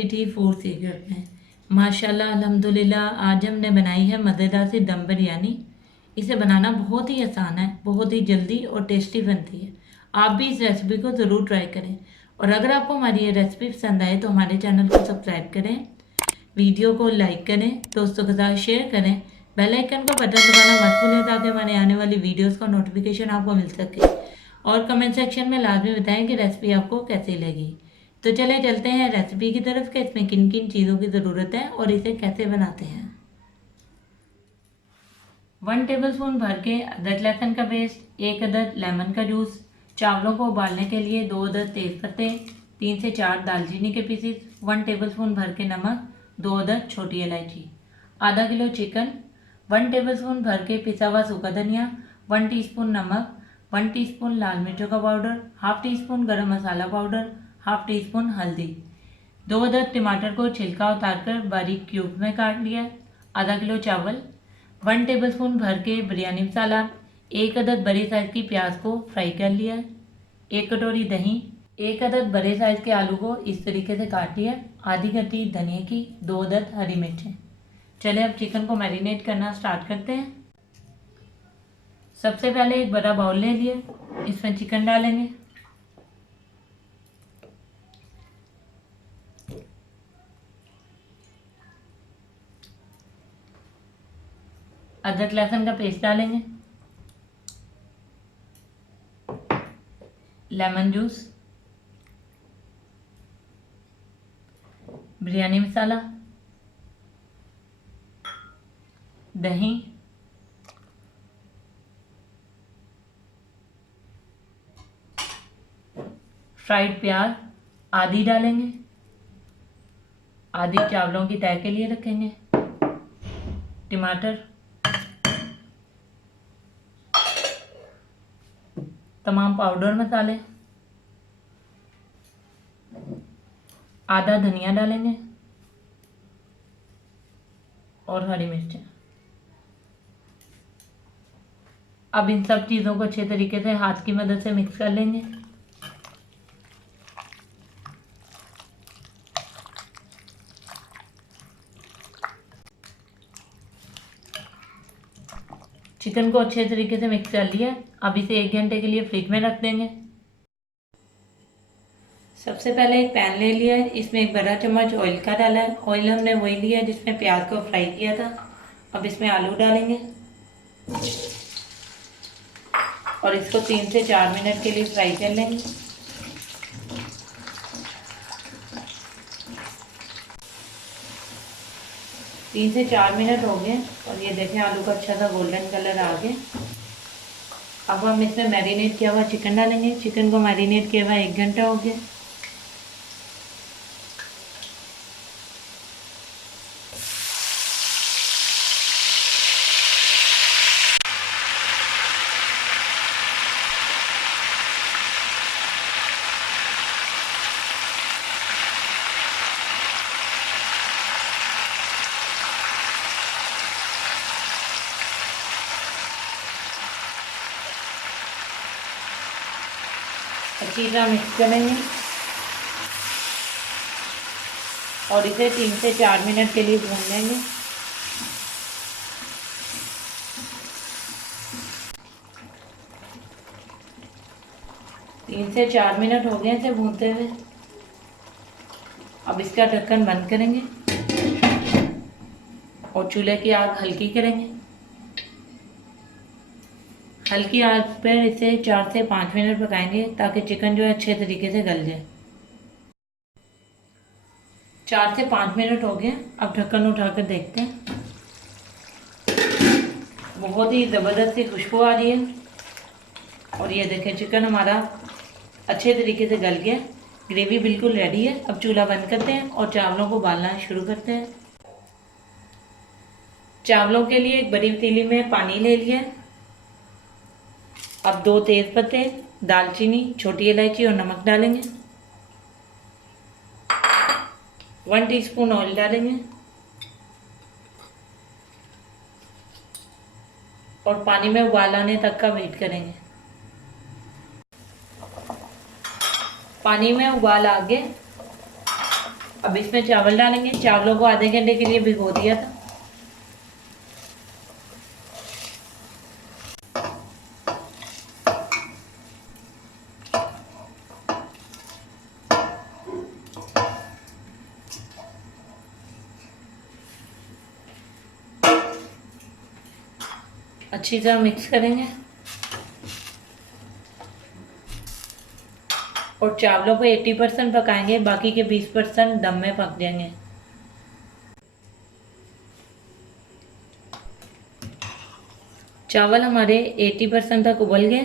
City food secret में। माशाल्लाह अल्हम्दुलिल्लाह आज हमने बनाई है मज़ेदार सी दम बिरयानी। इसे बनाना बहुत ही आसान है, बहुत ही जल्दी और टेस्टी बनती है। आप भी इस रेसिपी को ज़रूर ट्राई करें और अगर आपको हमारी ये रेसिपी पसंद आए तो हमारे चैनल को सब्सक्राइब करें, वीडियो को लाइक करें, दोस्तों के साथ शेयर करें, बेल आइकन का बटन दबाना मत भूलें ताकि हमारे आने वाली वीडियोस का नोटिफिकेशन आपको मिल सके। और कमेंट सेक्शन में लाजमी बताएं कि रेसिपी आपको कैसी लगी। तो चले चलते हैं रेसिपी की तरफ कि इसमें किन किन चीज़ों की ज़रूरत है और इसे कैसे बनाते हैं। 1 टेबलस्पून भर के अदरक लहसुन का पेस्ट, 1 अदद लेमन का जूस, चावलों को उबालने के लिए 2 अदद तेज़पत्ते, 3 से 4 दालचीनी के पीसेस, 1 टेबलस्पून भर के नमक, 2 अदद छोटी इलायची, आधा किलो चिकन, 1 टेबलस्पून भर के पिसा हुआ सूखा धनिया, 1 टीस्पून नमक, 1 टीस्पून लाल मिर्चों का पाउडर, हाफ टी स्पून गरम मसाला पाउडर, हाफ टी स्पून हल्दी, 2 अदद टमाटर को छिलका उतारकर बारीक क्यूब में काट लिया, आधा किलो चावल, 1 टेबलस्पून भर के बिरयानी मसाला, 1 अदद बड़े साइज़ की प्याज को फ्राई कर लिया, 1 कटोरी दही, 1 अदद बड़े साइज़ के आलू को इस तरीके से काट लिया, आधी कटी धनिया की, 2 अदद हरी मिर्चें। चले अब चिकन को मैरिनेट करना स्टार्ट करते हैं। सबसे पहले एक बड़ा बाउल ले लिया, इसमें चिकन डालेंगे, अदरक लहसुन का पेस्ट डालेंगे, लेमन जूस, बिरयानी मसाला, दही, फ्राइड प्याज आधी डालेंगे, आधी चावलों की तह के लिए रखेंगे, टमाटर, तमाम पाउडर मसाले, आधा धनिया डालेंगे और हरी मिर्चें। अब इन सब चीज़ों को अच्छे तरीके से हाथ की मदद से मिक्स कर लेंगे। चिकन को अच्छे तरीके से मिक्स कर लिया। अब इसे 1 घंटे के लिए फ्रिज में रख देंगे। सबसे पहले एक पैन ले लिया है, इसमें 1 बड़ा चम्मच ऑयल का डाला है। ऑयल हमने वही लिया है जिसमें प्याज को फ्राई किया था। अब इसमें आलू डालेंगे और इसको 3 से 4 मिनट के लिए फ्राई कर लेंगे। तीन से 4 मिनट हो गए और ये देखें आलू का अच्छा सा गोल्डन कलर आ गया। अब हम इसमें मैरिनेट किया हुआ चिकन डालेंगे। चिकन को मैरिनेट किया हुआ 1 घंटा हो गया। अच्छी तरह मिक्स करेंगे और इसे 3 से 4 मिनट के लिए भून लेंगे। तीन से 4 मिनट हो गए इसे भूनते हुए। अब इसका ढक्कन बंद करेंगे और चूल्हे की आग हल्की करेंगे। हल्की आग पर इसे 4 से 5 मिनट पकाएंगे ताकि चिकन जो है अच्छे तरीके से गल जाए। 4 से 5 मिनट हो गए। अब ढक्कन उठाकर देखते हैं। बहुत ही ज़बरदस्त सी खुशबू आ रही है और ये देखें चिकन हमारा अच्छे तरीके से गल गया। ग्रेवी बिल्कुल रेडी है। अब चूल्हा बंद करते हैं और चावलों को उबालना शुरू करते हैं। चावलों के लिए एक बड़ी पतीली में पानी ले लिया। अब 2 तेज पत्ते, दालचीनी, छोटी इलायची और नमक डालेंगे। 1 टीस्पून ऑयल डालेंगे और पानी में उबाल आने तक का वेट करेंगे। पानी में उबाल आ गए। अब इसमें चावल डालेंगे। चावलों को आधे घंटे के लिए भिगो दिया था। अच्छी तरह मिक्स करेंगे और चावलों को 80% पकाएंगे, बाकी के 20% दम में पक जाएंगे। चावल हमारे 80% तक उबल गए।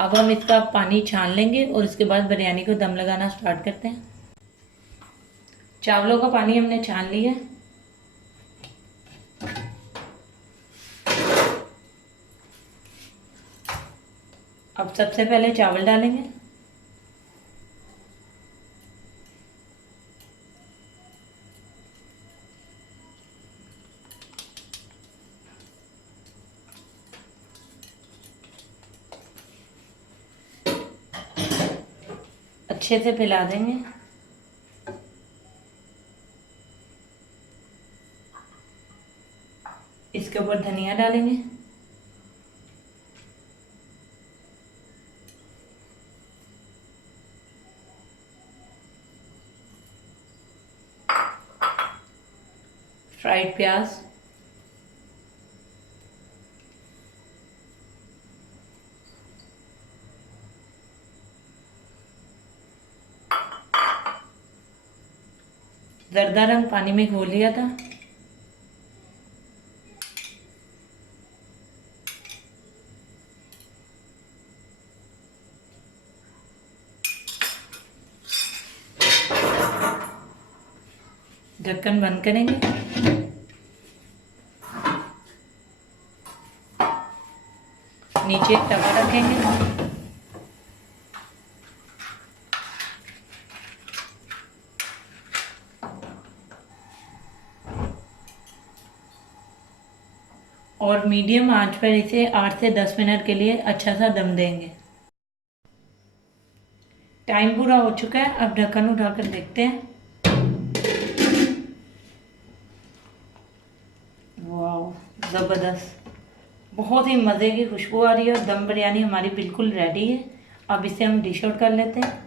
अब हम इसका पानी छान लेंगे और इसके बाद बिरयानी को दम लगाना स्टार्ट करते हैं। चावलों का पानी हमने छान लिया। अब सबसे पहले चावल डालेंगे। अच्छे से फैला देंगे। इसके ऊपर धनिया डालेंगे। फ्राइड प्याज, जर्दा रंग पानी में घोल लिया था। ढक्कन बंद करेंगे। नीचे एक तवा रखेंगे। और मीडियम आंच पर इसे 8 से 10 मिनट के लिए अच्छा सा दम देंगे। टाइम पूरा हो चुका है। अब ढक्कन उठाकर देखते हैं। वाह, ज़बरदस्त, बहुत ही मज़े की खुशबू आ रही है और दम बिरयानी हमारी बिल्कुल रेडी है। अब इसे हम डिश आउट कर लेते हैं।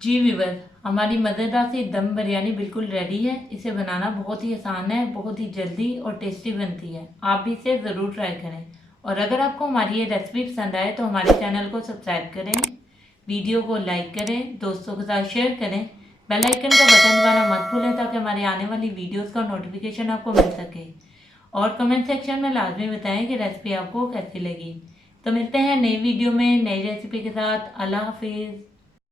जी व्यूअर, हमारी मज़ेदार सी दम बिरयानी बिल्कुल रेडी है। इसे बनाना बहुत ही आसान है, बहुत ही जल्दी और टेस्टी बनती है। आप भी इसे ज़रूर ट्राई करें। और अगर आपको हमारी ये रेसिपी पसंद आए तो हमारे चैनल को सब्सक्राइब करें, वीडियो को लाइक करें, दोस्तों के साथ शेयर करें, बेल आइकन का बटन दबाना मत भूलें ताकि हमारे आने वाली वीडियोज़ का नोटिफिकेशन आपको मिल सके। और कमेंट सेक्शन में लाजमी बताएं कि रेसिपी आपको कैसी लगी। तो मिलते हैं नई वीडियो में नई रेसिपी के साथ। अल्लाह हाफिज़।